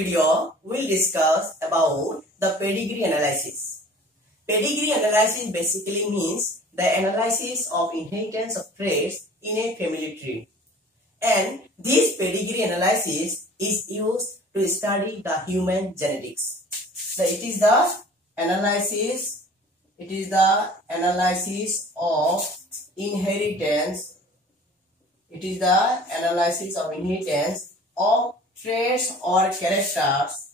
video, we'll discuss about the pedigree analysis. Pedigree analysis basically means the analysis of inheritance of traits in a family tree. And this pedigree analysis is used to study the human genetics. So it is the analysis of inheritance. It is the analysis of inheritance of traits or characters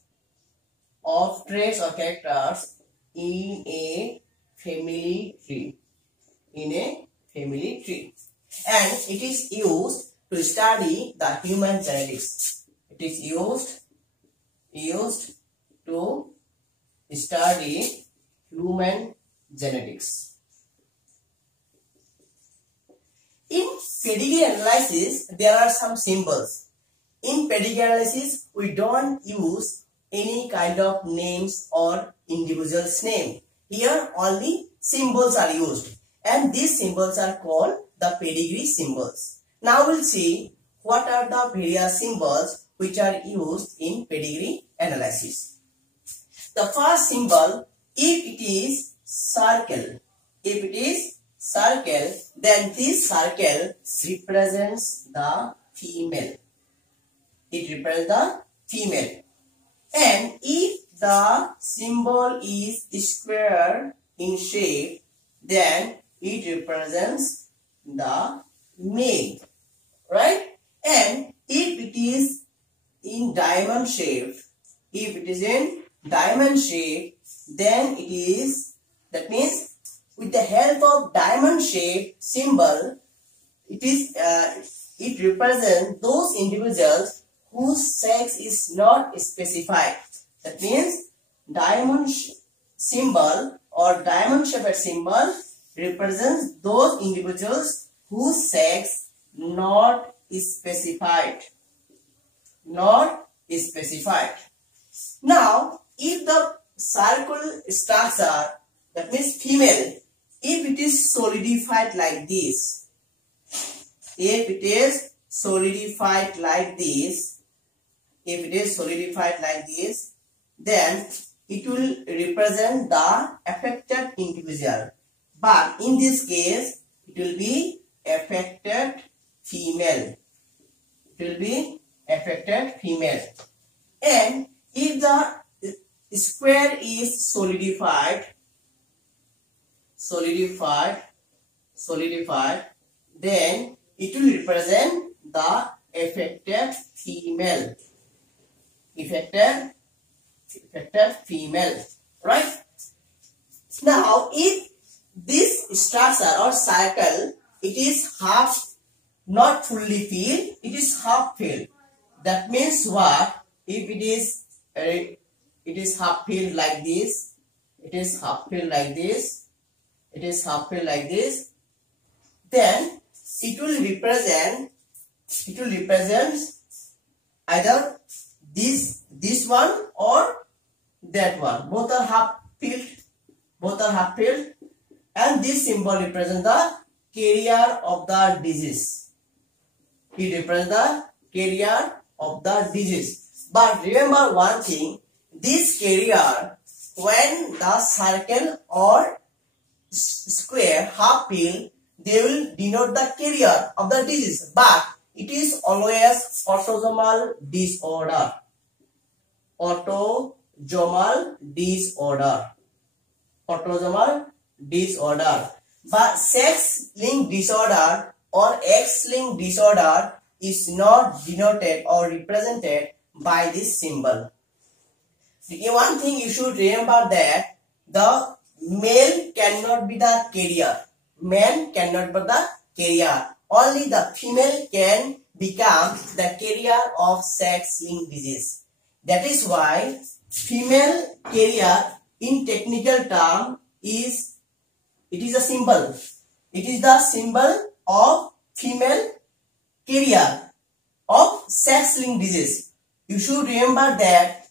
in a family tree. And it is used to study the human genetics. It is used to study human genetics. In pedigree analysis, there are some symbols. In pedigree analysis, we don't use any kind of names or individual's name. Here only symbols are used, and these symbols are called the pedigree symbols. Now we'll see what are the various symbols which are used in pedigree analysis. The first symbol, if it is circle, then this circle represents the female. It represents the female. And if the symbol is square in shape, then it represents the male, right? And if it is in diamond shape, then it is, that means with the help of diamond shape symbol, it represents those individuals whose sex is not specified. That means diamond symbol or diamond shaped symbol represents those individuals whose sex not specified. Now, if the circle structure, that means female, if it is solidified like this, then it will represent the affected individual. But in this case, it will be affected female. And if the square is solidified, then it will represent the affected female. Right? Now, if this structure or circle, it is half, not fully filled, it is half filled. That means what? If it is half filled like this, then it will represent either this one or that one. Both are half filled, and this symbol represents the carrier of the disease. It represents the carrier of the disease. But remember one thing, this carrier, when the circle or square half filled, they will denote the carrier of the disease, but it is always autosomal disorder. But sex-linked disorder or X-linked disorder is not denoted or represented by this symbol. One thing you should remember, that the male cannot be the carrier. Man cannot be the carrier. Only the female can become the carrier of sex-linked disease. That is why female carrier in technical term is a symbol. It is the symbol of female carrier of sex-linked disease. You should remember that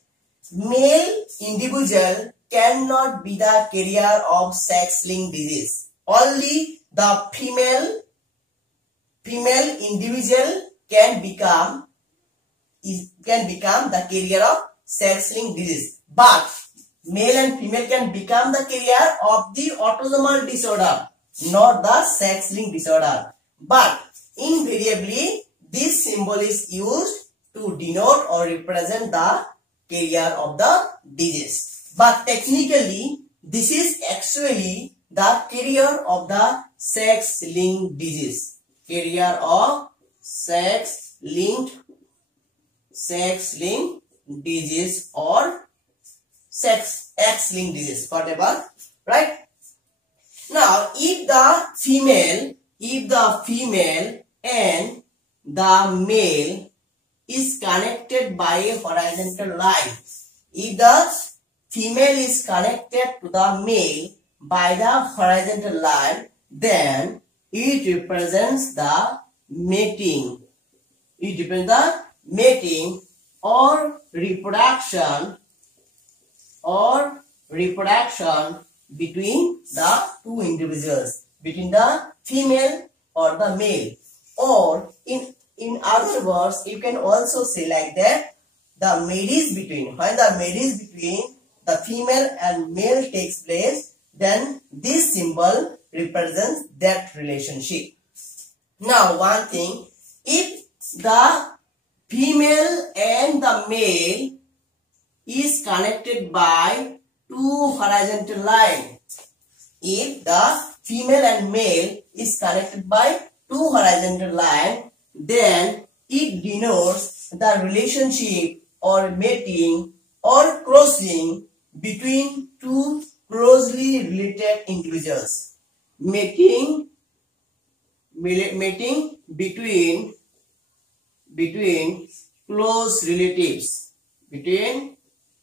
male individual cannot be the carrier of sex-linked disease. Only the female individual can become the carrier of sex-linked disease. But male and female can become the carrier of the autosomal disorder, not the sex-linked disorder. But invariably, this symbol is used to denote or represent the carrier of the disease. But technically, this is actually the carrier of the sex-linked disease. Carrier of sex-linked disease or X-linked disease, whatever, right? Now, if the female and the male is connected by a horizontal line, if the female is connected to the male by the horizontal line, then it represents the mating. It represents the mating or reproduction between the two individuals, between the female or the male. Or in other words, you can also say like that, the marriage between, when the marriage between the female and male takes place, then this symbol represents that relationship. Now, one thing, if the female and the male is connected by two horizontal lines, if the female and male is connected by two horizontal lines, then it denotes the relationship or mating or crossing between two closely related individuals. Mating between close relatives.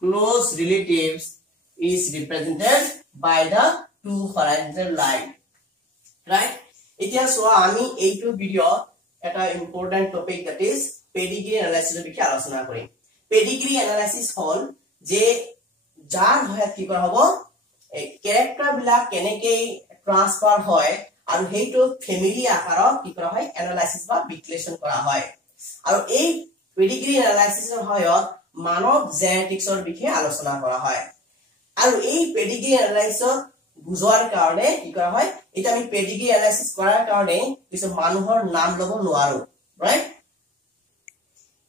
Close relatives is represented by the two horizontal line, right? Etia so ami eitu video eta important topic, that is pedigree analysis বিষয়ে আলোচনা কৰিম. Pedigree analysis হল যে যাৰ হয় কি কৰা হ'ব, character বিলাক কেনেকৈ ট্ৰান্সফাৰ হয় আৰু হেইটো ফ্যামিলি আকাৰত কি কৰা হয়, এনালাইসিস বা বিশ্লেষণ কৰা হয়। আৰু এই pedigree analysis ৰ সহায়ত মানৱ জেনেটিক্সৰ বিষয়ে আলোচনা কৰা হয়। আৰু এই pedigree analysis বুজোৱাৰ কাৰণে কি কৰা হয়, এটা আমি pedigree analysis কৰাৰ কাৰণে কিছু মানুহৰ নাম লব নোৱাৰো, ৰাইট?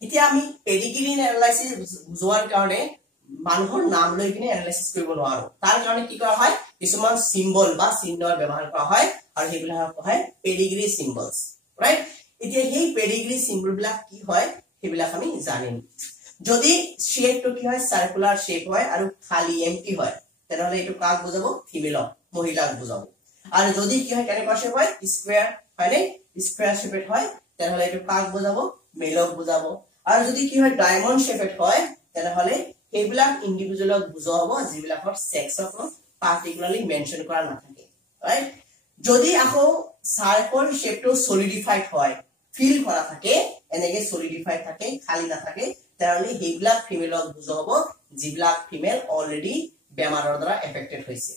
এতিয়া আমি pedigree analysis বুজোৱাৰ কাৰণে মানুহৰ নাম লৈ কিনে এনালাইসিস কৰিব নোৱাৰো। তাৰ কাৰণে কি কৰা হয়, কিছুমান সিম্বল বা চিহ্নৰ ব্যৱহাৰ কৰা হয় আৰু সেইবিলাক হয় pedigree symbols, ৰাইট? এতিয়া এই pedigree symbol বিলাক কি হয় সেইবিলাক আমি জানিম। যদি শেপটো কি হয়, সার্কুলার শেপ হয় আৰু খালি এমটি হয়, তেনেহলে এটো কাক বুজাবো, ফিমেল মহিলাক বুজাবো। আৰু যদি কি হয় কেনেকুৱা শেপ হয়, স্কয়ার হয় নে, স্কয়ার শেপেট হয়, তেনেহলে এটো কাক বুজাবো, মেলক বুজাবো। আৰু যদি কি হয় ডায়মন্ড শেপেট হয়, তেনেহলে এইবিলাক ইন্ডিভিজুয়ালক বুজোৱা হ'ব যিবিলাকৰ সেক্সক পার্টিকুলারলি মেনশন কৰা নাথাকে, ৰাইট? যদি আকৌ সার্কল শেপটো সলিডিফাইড হয়, ফিল কৰা থাকে, এনেকে সলিডিফাইড থাকে, খালি না থাকে, তাহলে এইবিলাক ফিমেলক বুজোৱা হ'ব যিবিলাক ফিমেল অলরেডি বেমাৰৰ দ্বাৰা এফেক্টেড হৈছে।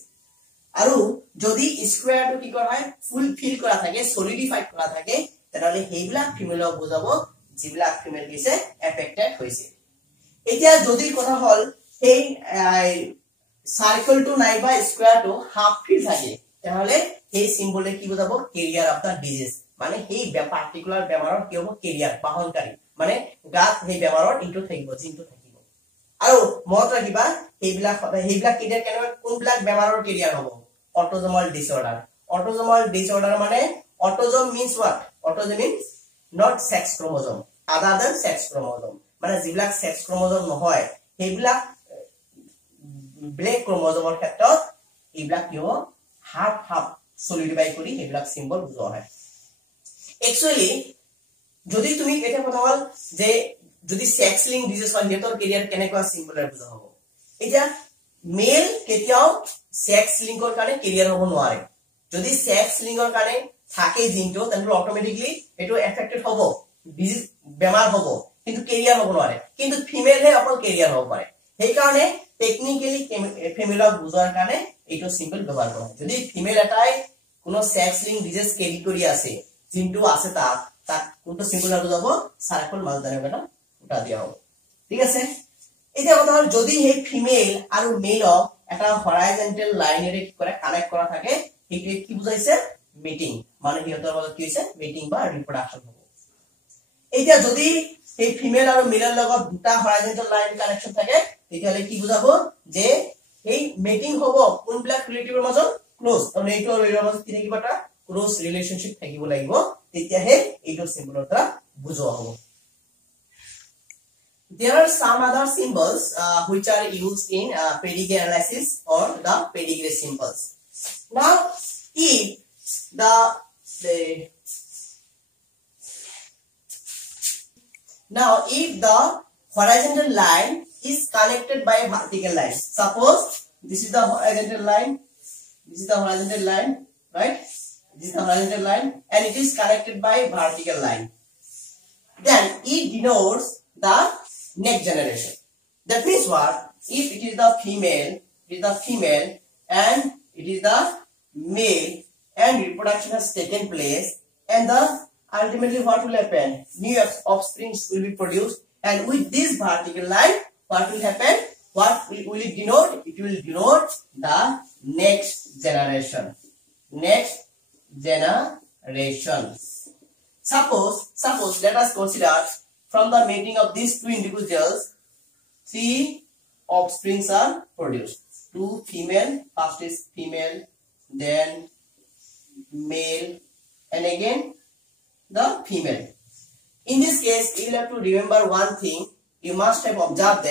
আৰু যদি স্কয়াৰটো কি কৰা হয়, ফুল ফিল কৰা থাকে, সলিডিফাইড কৰা থাকে, তাহলে এইবিলাক ফিমেলক বুজাব যিবিলাক ফিমেল কিছে এফেক্টেড হৈছে। এতিয়া যদি কথা হল এই সার্কেলটো নাইবা স্কয়ারটো হাফ ফিল থাকে, তাহলে এই সিম্বলে কি বুজাব, ক্যারিয়ার অফ দা ডিজিজ, মানে এই পার্টিকুলার বেমাৰৰ কি হ'ব, ক্যারিয়ার বাহনকাৰী, মানে গাত এই বেমাৰৰ ইনটো থাকিব, জিনটো থাকিব। আৰু মনত ৰাখিবা এইবিলাক কিডাৰ কেনেকৈ কোনবিলাক বেমাৰৰ ক্যারিয়ার হ'ব, অটোজোমাল ডিসঅর্ডার। অটোজোমাল ডিসঅর্ডার মানে autosome means what, autosome means not sex chromosome, other than sex chromosome, মানে যিবিলাক সেক্স ক্রোমোজোম নহয় সেইবিলাক ব্লেক ক্রোমোজোমৰ ক্ষেত্ৰত এইবিলাক কি হ'ব, হাফ হাফ সলিডিফাই কৰি এইবিলাক সিম্বল বুজোৱা হয়। একচুয়ালি যদি তুমি এটা কথা হল যে যদি সেক্স লিংক ডিজিজ হয় হেতৰ ক্যারিয়ার কেনেকুৱা সিম্বলৰ বুজোৱা হ'ব। এতিয়া মেল কেতিয়াও সেক্স লিংকৰ কাৰণে ক্যারিয়ার হ'ব নোৱাৰে। যদি সেক্স লিংকৰ কাৰণে থাকে জিনটো, তেন্তে অটোমেটিক্যালি এটো এফেক্টেড হ'ব, ডিজিজ বেমাৰ হ'ব, কিন্তু ক্যারিয়ার হ'ব নোৱাৰে। কিন্তু ফিমেলহে অকল ক্যারিয়ার হ'ব পাৰে। সেই কাৰণে টেকনিক্যালি ফিমেলক বুজোৱাৰ কাৰণে এইটো সিম্বল ব্যৱহাৰ কৰা হয়। যদি ফিমেল এটাই কোনো সেক্স লিংক ডিজিজ ক্যারি কৰি আছে, জিনটো আছে তাক কোনটো সিম্বল বুজাব, সার্কেল মাজদানে এটা উঠা দিয়া হ'ব, ঠিক আছে? এতিয়া কথা হল যদি হে ফিমেল আৰু মেলক এটা হৰাইজন্টেল লাইনেৰে কি কৰে কানেক্ট কৰা থাকে সেইটো কি বুজাইছে মিটিং মানে হিহঁতৰ মাজত কি হৈছে মিটিং বা ৰিপ্ৰডাকচন হ'ব এতিয়া যদি এই ফিমেল আৰু মেলৰ লগত দুটা হৰাইজন্টেল লাইন কানেকশন থাকে তেতিয়ালে কি বুজাব যে এই মিটিং হ'ব কোনবিলাক ৰিলেটিভৰ মাজত ক্লোজ আৰু এইটো আৰু এৰ মাজত কি থাকিব এটা ক্লোজ ৰিলেশনশিপ থাকিব লাগিব তেতিয়াহে এইটো সিম্বলৰ দ্বাৰা বুজোৱা হ'ব There are some other symbols which are used in pedigree analysis or the pedigree symbols. Now, if the horizontal line is connected by a vertical line, suppose this is the horizontal line, this is the horizontal line, right? This is the horizontal line, and it is connected by a vertical line. Then it denotes the next generation. That means what? If it is the female, and it is the male, and reproduction has taken place, and the ultimately what will happen? New offsprings will be produced, and with this vertical line, what will happen? What will it denote? It will denote the next generation. Next generation. Suppose let us consider from the mating of these two individuals, 3 offsprings are produced. 2 female, first is female, then male, and again the female. In this case, you will have to remember one thing. You must have observed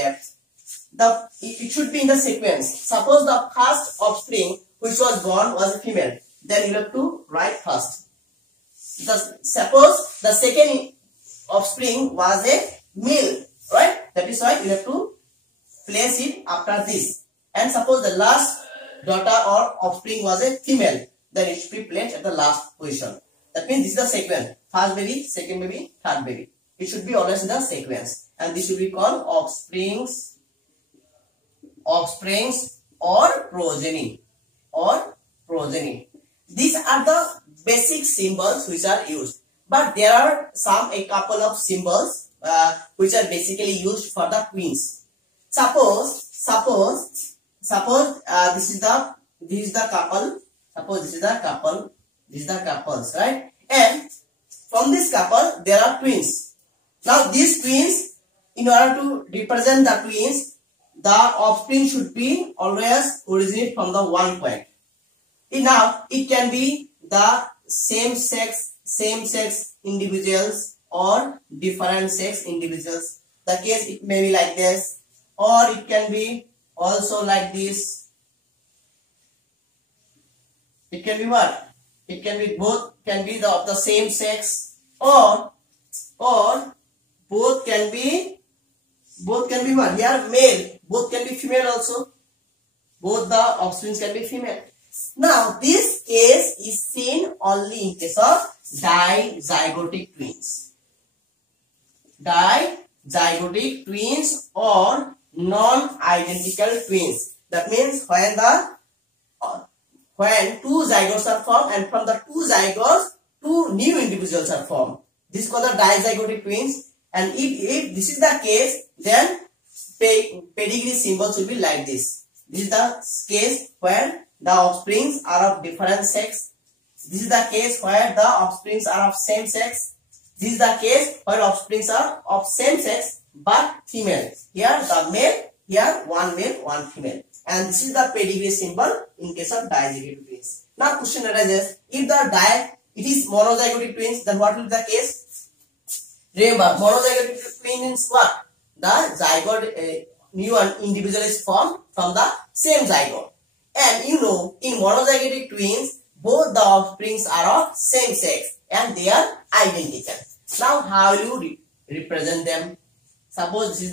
that it should be in the sequence. Suppose the first offspring which was born was a female, then you have to write first. Suppose the second offspring was a male, right? That is why you have to place it after this. And suppose the last daughter or offspring was a female, then it should be placed at the last position. That means this is the sequence: first baby, second baby, third baby. It should be always in the sequence, and this should be called offsprings or progeny. These are the basic symbols which are used. But there are a couple of symbols which are basically used for the twins. Suppose this is the couple. Suppose this is the couple. This is the couples, right? And from this couple there are twins. Now these twins, in order to represent the twins, the offspring should be always originate from the one point. Now it can be the same sex individuals or different sex individuals. The case it may be like this, or it can be also like this. It can be what? It can be both can be of the same sex, or both can be what? Here male, both can be female also. Both the offsprings can be female. Now this case is seen only in case of dizygotic twins. Dizygotic twins or non-identical twins. That means when 2 zygotes are formed, and from the 2 zygotes 2 new individuals are formed. This is called the dizygotic twins. And if this is the case, then pedigree symbols will be like this. This is the case where the offsprings are of different sex. This is the case where the offsprings are of same sex. This is the case where offsprings are of same sex but female. Here the male, here one male, one female. And this is the pedigree symbol in case of dizygotic twins. Now question arises, if it is monozygotic twins, then what will be the case? Remember, monozygotic twin means what? The zygote, new individual is formed from the same zygote. And you know, in monozygotic twins, both the offsprings are of same sex and they are identical. Now, how you represent them? Suppose this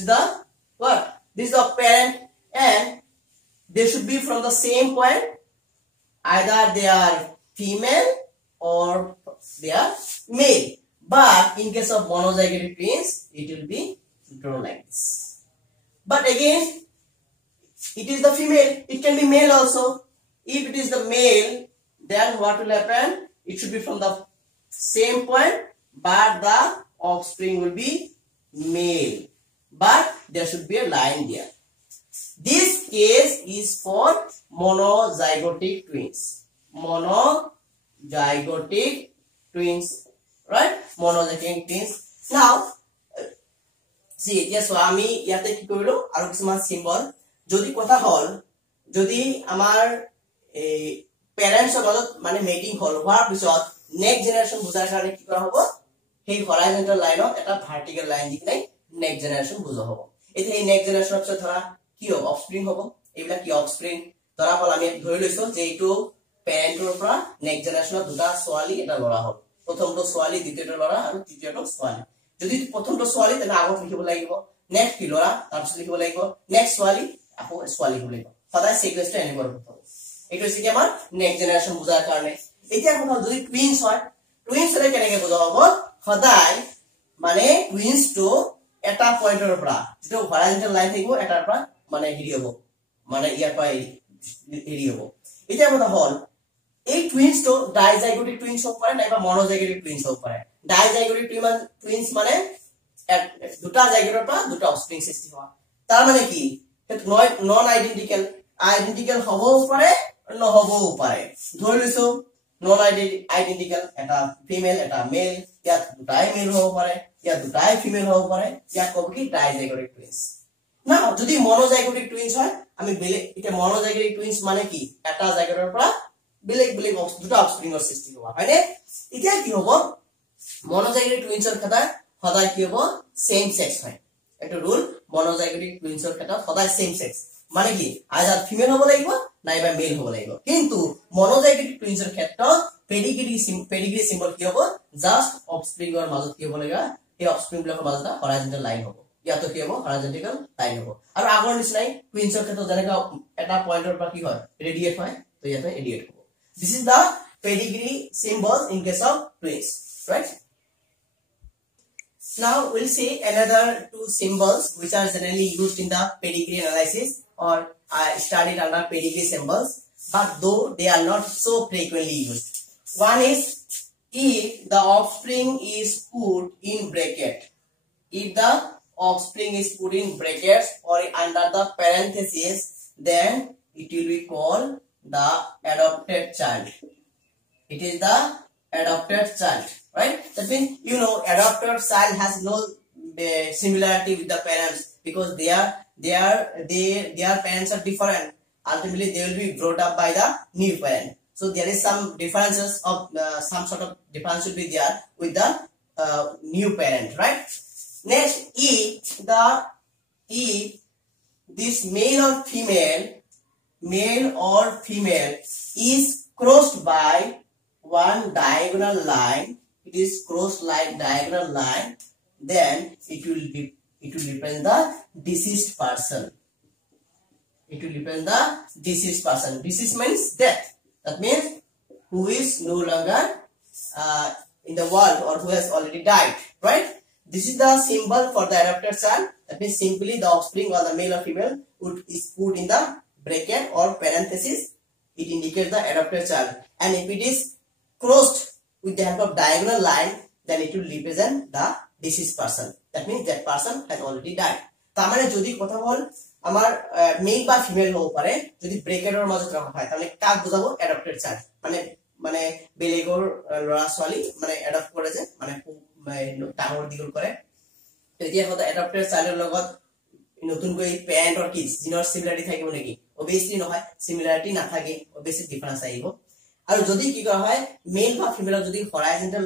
is the what? This is the parent, and they should be from the same point. Either they are female or they are male. But in case of monozygotic twins, it will be drawn like this. But again, it is the female. It can be male also. If it is the male, then what will happen? It should be from the same point, but the offspring will be male. but there should be a line there. This case is for monozygotic twins. Monozygotic twins, right? Monozygotic twins. Now, see, yes, so ami yate ki korilo aru kisman symbol. Jodi kotha hol, jodi amar parents or mane mating hol, hoar pisot next generation bujhar karone ki kora hobo? Hey horizontal line of eta vertical line dikhnai next generation bujo hobo. Ethi hey next generation of thora ki hobo offspring hobo. Ebila ki offspring thora hol ami dhori loiso je etu parent or pora next generation of duta swali eta lora hol. Prothom to swali, ditiyo lora aru titiyo to swali. Jodi prothom to swali tena agot likhibo lagibo, next ki lora tarpis likhibo lagibo, next swali ako swali likhibo lagibo. Sadai sequence to enable hobo. Etu hoise ki amar next generation bujhar karone. Etia kotha jodi twins hoy, twins hole keneke bujo hobo? Sadai mane twins to eta point or pora jeto horizontal line thaibo etar pora mane hiri hobo, mane iar pa hiri hobo. Etia kotha hol এই twins তো dizygotic twins হতে পারে নাইবা monozygotic twins হতে পারে। Dizygotic twins মানে দুটা জাইগোটৰ পৰা দুটা অফস্প্রিং সৃষ্টি হয়। তাৰ মানে কি নন আইডেন্টিক্যাল আইডেন্টিক্যাল হবও পাৰে নহবও পাৰে। ধৰি লৈছো নন আইডেন্টিক্যাল এটা ফিমেল এটা মেল, ইয়াত দুটাই মেল হ'ব পাৰে, ইয়াত দুটাই ফিমেল হ'ব পাৰে, ইয়াক কব কি ডাইজাইগোটিক টুইনস। না যদি মনোজাইগোটিক টুইনস হয় আমি বেলেগ এটা মনোজাইগোটিক টুইনস মানে কি এটা জাইগোটৰ পৰা বেলেগ বেলেগ দুটা অফস্প্রিংৰ সৃষ্টি হোৱা হয়নে। এতিয়া কি হ'ব মনোজাইগোটিক টুইনছৰ ক্ষেত্ৰত সদায় কি হ'ব সেম সেক্স হয়। এটা রুল মনোজাইগোটিক টুইনছৰ ক্ষেত্ৰত সদায় সেম সেক্স মানে কি আইদাৰ ফিমেল হ'ব লাগিব নাইবা মেল হ'ব লাগিব। কিন্তু মনোজাইগোটিক টুইনছৰ ক্ষেত্ৰত পেডিগ্ৰি সিম্বল কি হ'ব জাস্ট অফস্প্রিংৰ মাজত কি হ'ব লাগিব এই অফস্প্রিং বিলাকৰ মাজত হৰাইজন্টাল লাইন হ'ব। ইয়াতো কি হ'ব হৰাইজন্টাল লাইন হ'ব। আৰু আগৰ নিচিনাই টুইনছৰ ক্ষেত্ৰত যেনেকা এটা পইণ্টৰ পৰা কি হয় ৰেডিয়েট হয় তো ইয়াতে ৰেডিয়েট হ'ব। This is the pedigree symbols in case of twins, right? Now we'll see another two symbols which are generally used in the pedigree analysis or studied under pedigree symbols, but though they are not so frequently used. One is if the offspring is put in bracket. If the offspring is put in brackets or under the parenthesis, then it will be called the adopted child. It is the adopted child, right? That means you know adopted child has no similarity with the parents because their parents are different. Ultimately they will be brought up by the new parent. So there is some differences of some sort of difference will be there with the new parent, right? Next, if this male or female is crossed by one diagonal line, it is crossed like diagonal line, then it will represent the deceased person. It will represent the deceased person. Deceased means death. That means who is no longer in the world or who has already died, right? This is the symbol for the adopted child. That means simply the offspring or the male or female is put in the bracket or parenthesis. It indicates the adopted child, and if it is crossed with the help of diagonal line, then it will represent the deceased person. That means that person has already died. তামানে যদি কথা বল আমার mail বা female হতে পারে যদি ব্রেকেটৰ মাজত ৰাখা হয় তাহলে কাক বুজাবো adopted child মানে বেলেগৰ লৰা ছোৱালী মানে এডপ্ট কৰে যে মানে ডাঙৰ দিগল কৰে তেতিয়া হতে adopted child লগত নতুনকৈ প্যাৰেন্ট অৰ কিডস জিনৰ সিমিলাৰিটি থাকিব নেকি obviously নহয় সিমিলাৰিটি নাথাকে obviously ডিফারেন্স আহিব আৰু যদি কি কৰা হয় মেল বা ফিমেল যদি হৰাইজন্টাল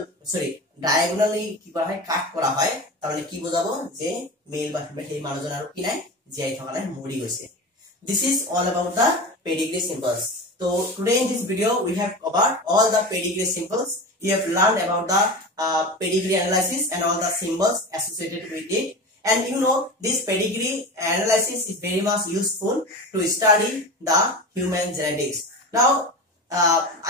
ডায়াগোনালি কি কৰা হয় কাট কৰা হয় তাহলে কি বুজাবো যে মেল বা ফিমেল সেই মানুহজন আৰু কি নাই জিআই থকা নাই মৰি গৈছে। This is all about the pedigree symbols. So today in this video we have covered all the pedigree symbols. You have learned about the pedigree analysis and all the symbols associated with it. And you know this pedigree analysis is very much useful to study the human genetics. Now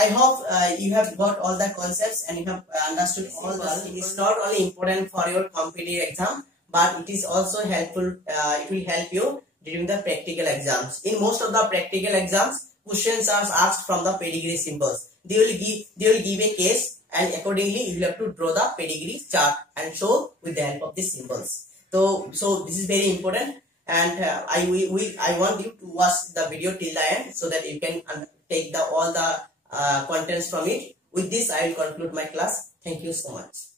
I hope you have got all the concepts and you have understood all the things. It is not only important for your competitive exam, but it is also helpful. It will help you during the practical exams. In most of the practical exams, questions are asked from the pedigree symbols. They will give a case, and accordingly you will have to draw the pedigree chart and show with the help of these symbols. So So this is very important, and I want you to watch the video till the end so that you can take all the contents from it. With this, I will conclude my class. Thank you so much.